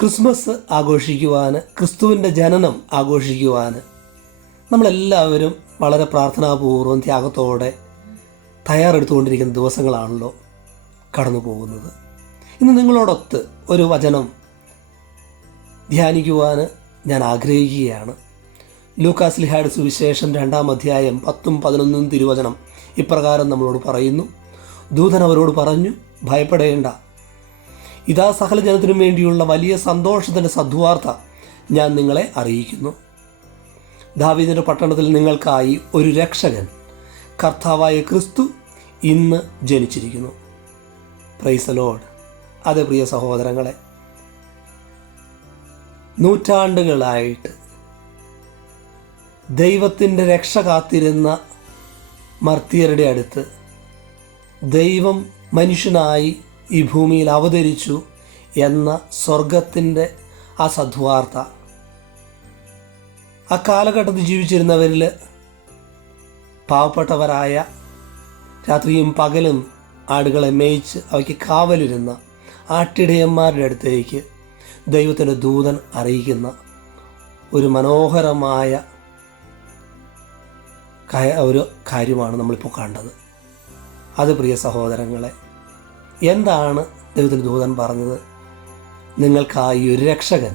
Christmas ആഘോഷിക്കുവാൻ, ക്രിസ്തുവിൻ്റെ ജനനം ആഘോഷിക്കുവാൻ നമ്മളെല്ലാവരും വളരെ പ്രാർത്ഥനാപൂർവ്വം ത്യാഗത്തോടെ തയ്യാറെടുത്തുകൊണ്ടിരിക്കുന്ന ദിവസങ്ങളാണല്ലോ കടന്നു പോകുന്നത്. ഇന്ന് നിങ്ങളോടൊത്ത് ഒരു വചനം ധ്യാനിക്കുവാൻ ഞാൻ ആഗ്രഹിക്കുകയാണ്. ലൂക്കാസ്ലിഹായുടെ സുവിശേഷം 2-ാം അധ്യായം 10-11 തിരുവചനം ഇപ്രകാരം നമ്മളോട് പറയുന്നു. ദൂതൻ അവരോട് പറഞ്ഞു, ഭയപ്പെടേണ്ട, ഇതാ സകല ജനത്തിനും വേണ്ടിയുള്ള വലിയ സന്തോഷത്തിൻ്റെ സദ്വാർത്ത ഞാൻ നിങ്ങളെ അറിയിക്കുന്നു. ദാവീദിൻ്റെ പട്ടണത്തിൽ നിങ്ങൾക്കായി ഒരു രക്ഷകൻ, കർത്താവായ ക്രിസ്തു ഇന്ന് ജനിച്ചിരിക്കുന്നു. Praise the Lord. അതെ പ്രിയ സഹോദരങ്ങളെ, നൂറ്റാണ്ടുകളായിട്ട് ദൈവത്തിൻ്റെ രക്ഷ കാത്തിരുന്ന മർത്യരുടെ അടുത്ത് ദൈവം മനുഷ്യനായി ഈ ഭൂമിയിൽ അവതരിച്ചു എന്ന സ്വർഗത്തിൻ്റെ ആ സദ്വാർത്ത ആ കാലഘട്ടത്തിൽ ജീവിച്ചിരുന്നവരിൽ പാവപ്പെട്ടവരായ, രാത്രിയും പകലും ആടുകളെ മേയിച്ച് അവയ്ക്ക് കാവലിരുന്ന ആട്ടിടയന്മാരുടെ അടുത്തേക്ക് ദൈവത്തിൻ്റെ ദൂതൻ അറിയിക്കുന്ന ഒരു മനോഹരമായ ഒരു കാര്യമാണ് നമ്മളിപ്പോൾ കണ്ടത്. അത് പ്രിയ സഹോദരങ്ങളെ, എന്താണ് ദൈവത്തിൻ്റെ ദൂതൻ പറഞ്ഞത്? നിങ്ങൾക്കായി ഒരു രക്ഷകൻ,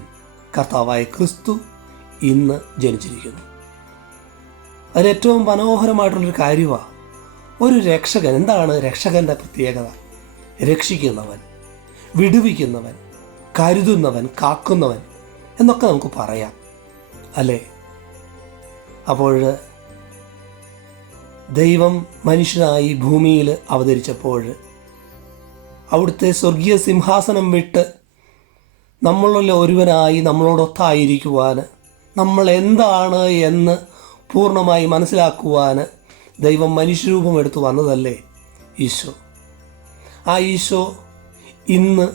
കർത്താവായ ക്രിസ്തു ഇന്ന് ജനിച്ചിരിക്കുന്നു. അതിലേറ്റവും മനോഹരമായിട്ടുള്ളൊരു കാര്യമാണ് ഒരു രക്ഷകൻ. എന്താണ് രക്ഷകൻ്റെ പ്രത്യേകത? രക്ഷിക്കുന്നവൻ, വിടുവിക്കുന്നവൻ, കരുതുന്നവൻ, കാക്കുന്നവൻ എന്നൊക്കെ നമുക്ക് പറയാം, അല്ലേ? അപ്പോൾ ദൈവം മനുഷ്യനായി ഭൂമിയിൽ അവതരിച്ചപ്പോൾ അവിടുത്തെ സ്വർഗീയ സിംഹാസനം വിട്ട് നമ്മളിൽ ഒരുവനായി നമ്മളോടൊത്തായിരിക്കുവാൻ, നമ്മൾ എന്താണ് എന്ന് പൂർണ്ണമായി മനസ്സിലാക്കുവാൻ ദൈവം മനുഷ്യരൂപം എടുത്തു വന്നതല്ലേ ഈശോ. ആ ഈശോ ഇന്ന്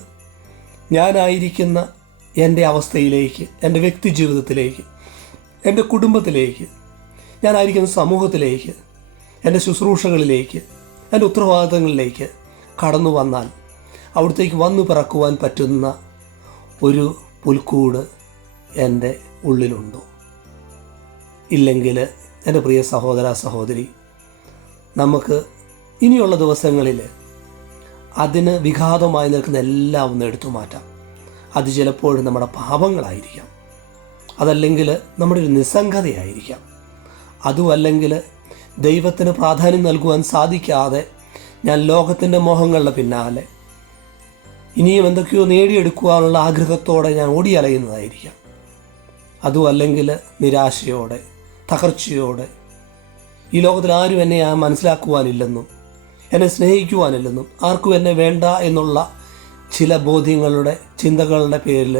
ഞാനായിരിക്കുന്ന എൻ്റെ അവസ്ഥയിലേക്ക്, എൻ്റെ വ്യക്തി ജീവിതത്തിലേക്ക്, എൻ്റെ കുടുംബത്തിലേക്ക്, ഞാനായിരിക്കുന്ന സമൂഹത്തിലേക്ക്, എൻ്റെ ശുശ്രൂഷകളിലേക്ക്, എൻ്റെ ഉത്തരവാദിത്തങ്ങളിലേക്ക് കടന്നു വന്നാൽ അവിടത്തേക്ക് വന്നു പിറക്കുവാൻ പറ്റുന്ന ഒരു പുൽക്കൂട് എൻ്റെ ഉള്ളിലുണ്ടോ? ഇല്ലെങ്കിൽ എൻ്റെ പ്രിയ സഹോദര സഹോദരി, നമുക്ക് ഇനിയുള്ള ദിവസങ്ങളിൽ അതിന് വിഘാതമായി നിൽക്കുന്ന എല്ലാം ഒന്ന് എടുത്തു മാറ്റാം. അത് ചിലപ്പോഴും നമ്മുടെ പാപങ്ങളായിരിക്കാം, അതല്ലെങ്കിൽ നമ്മുടെ ഒരു നിസ്സംഗതയായിരിക്കാം, അതുമല്ലെങ്കിൽ ദൈവത്തിന് പ്രാധാന്യം നൽകുവാൻ സാധിക്കാതെ ഞാൻ ലോകത്തിൻ്റെ മോഹങ്ങളുടെ പിന്നാലെ ഇനിയും എന്തൊക്കെയോ നേടിയെടുക്കുവാനുള്ള ആഗ്രഹത്തോടെ ഞാൻ ഓടിയലയുന്നതായിരിക്കാം, അതുമല്ലെങ്കിൽ നിരാശയോടെ, തകർച്ചയോടെ, ഈ ലോകത്തിൽ ആരും എന്നെ മനസ്സിലാക്കുവാനില്ലെന്നും എന്നെ സ്നേഹിക്കുവാനില്ലെന്നും ആർക്കും എന്നെ വേണ്ട എന്നുള്ള ചില ബോധ്യങ്ങളുടെ, ചിന്തകളുടെ പേരിൽ,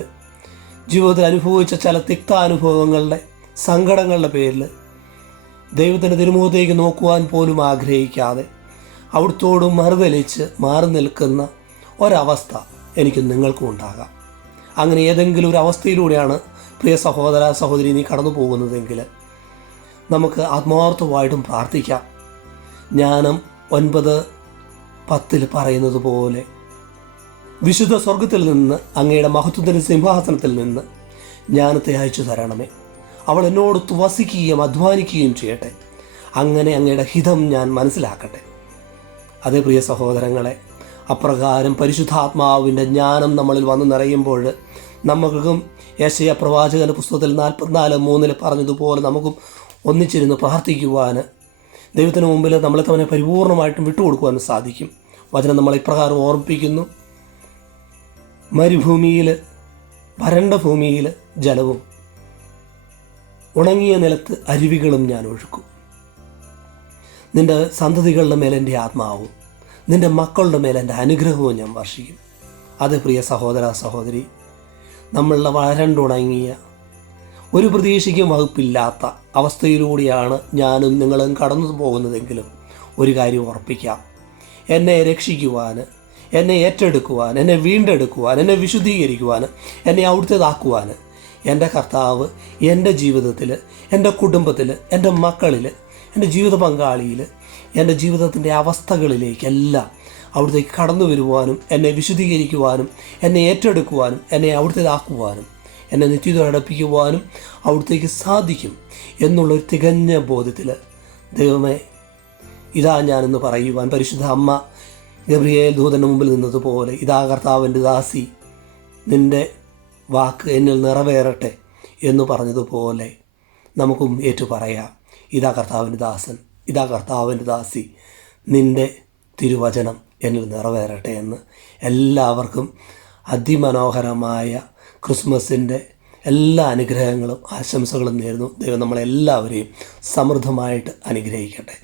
ജീവിതത്തിൽ അനുഭവിച്ച ചില തിക്താനുഭവങ്ങളുടെ, സങ്കടങ്ങളുടെ പേരിൽ ദൈവത്തിൻ്റെ തിരുമുഖത്തേക്ക് നോക്കുവാൻ പോലും ആഗ്രഹിക്കാതെ അവിടുത്തോട് മറുതലിച്ച് മാറി നിൽക്കുന്ന ഒരവസ്ഥ എനിക്കും നിങ്ങൾക്കും ഉണ്ടാകാം. അങ്ങനെ ഏതെങ്കിലും ഒരു അവസ്ഥയിലൂടെയാണ് പ്രിയ സഹോദര സഹോദരി നീ കടന്നു പോകുന്നതെങ്കിൽ നമുക്ക് ആത്മാർത്ഥമായിട്ടും പ്രാർത്ഥിക്കാം. ജ്ഞാനം 9:10 പറയുന്നത് പോലെ, വിശുദ്ധ സ്വർഗത്തിൽ നിന്ന് അങ്ങയുടെ മഹത്വത്തിൻ്റെ സിംഹാസനത്തിൽ നിന്ന് ജ്ഞാനത്തെ അയച്ചു തരണമേ. അവൾ എന്നോട് വസിക്കുകയും അധ്വാനിക്കുകയും ചെയ്യട്ടെ. അങ്ങനെ അങ്ങയുടെ ഹിതം ഞാൻ മനസ്സിലാക്കട്ടെ. അതേ പ്രിയ സഹോദരങ്ങളെ, അപ്രകാരം പരിശുദ്ധാത്മാവിൻ്റെ ജ്ഞാനം നമ്മളിൽ വന്ന് നിറയുമ്പോൾ നമുക്കും യെശയ്യാ പ്രവാചകന്റെ പുസ്തകത്തിൽ 44:3 പറഞ്ഞതുപോലെ നമുക്കും ഒന്നിച്ചിരുന്ന് പ്രാർത്ഥിക്കുവാൻ, ദൈവത്തിന് മുമ്പിൽ നമ്മളെ തന്നെ പരിപൂർണമായിട്ടും വിട്ടുകൊടുക്കുവാൻ സാധിക്കും. വചനം നമ്മളെ ഇപ്രകാരം ഓർമ്മിപ്പിക്കുന്നു, മരുഭൂമിയിൽ, വരണ്ട ഭൂമിയിൽ ജലവും ഉണങ്ങിയ നിലത്ത് അരുവികളും ഞാൻ ഒഴുക്കും. നിൻ്റെ സന്തതികളുടെ മേലെ എൻ്റെ ആത്മാവും, നിൻ്റെ മക്കളുടെ മേലെ എൻ്റെ അനുഗ്രഹവും ഞാൻ വർഷിക്കും. അത് പ്രിയ സഹോദര സഹോദരി, നമ്മളുടെ വരണ്ടുണങ്ങിയ, ഒരു പ്രതീക്ഷയ്ക്കും വകുപ്പില്ലാത്ത അവസ്ഥയിലൂടെയാണ് ഞാനും നിങ്ങളും കടന്നു പോകുന്നതെങ്കിലും ഒരു കാര്യം ഉറപ്പിക്കാം, എന്നെ രക്ഷിക്കുവാൻ, എന്നെ ഏറ്റെടുക്കുവാൻ, എന്നെ വീണ്ടെടുക്കുവാൻ, എന്നെ വിശുദ്ധീകരിക്കുവാൻ, എന്നെ അവിടുത്തേതാക്കുവാൻ എൻ്റെ കർത്താവ് എൻ്റെ ജീവിതത്തിൽ, എൻ്റെ കുടുംബത്തിൽ, എൻ്റെ മക്കളിൽ, എൻ്റെ ജീവിത പങ്കാളിയിൽ, എൻ്റെ ജീവിതത്തിൻ്റെ അവസ്ഥകളിലേക്കെല്ലാം അവിടത്തേക്ക് കടന്നു വരുവാനും എന്നെ വിശുദ്ധീകരിക്കുവാനും എന്നെ ഏറ്റെടുക്കുവാനും എന്നെ അവിടുത്തേതാക്കുവാനും എന്നെ നിത്യത അടപ്പിക്കുവാനും അവിടത്തേക്ക് സാധിക്കും എന്നുള്ളൊരു തികഞ്ഞ ബോധ്യത്തിൽ ദൈവമേ ഇതാ ഞാനെന്ന് പറയുവാൻ പരിശുദ്ധ അമ്മ ഗബ്രിയേൽ ദൂതൻ്റെ മുമ്പിൽ നിന്നതുപോലെ ഇതാ കർത്താവിൻ്റെ ദാസി, നിൻ്റെ വാക്ക് എന്നിൽ നിറവേറട്ടെ എന്ന് പറഞ്ഞതുപോലെ നമുക്കും ഏറ്റു പറയാം, ഇതാ കർത്താവിൻ്റെ ദാസൻ, ഇതാ കർത്താവിൻ്റെ ദാസി, നിൻ്റെ തിരുവചനം എന്നിൽ നിറവേറട്ടെ എന്ന്. എല്ലാവർക്കും അതിമനോഹരമായ ക്രിസ്മസിൻ്റെ എല്ലാ അനുഗ്രഹങ്ങളും ആശംസകളും നേരുന്നു. ദൈവം നമ്മളെല്ലാവരെയും സമൃദ്ധമായിട്ട് അനുഗ്രഹിക്കട്ടെ.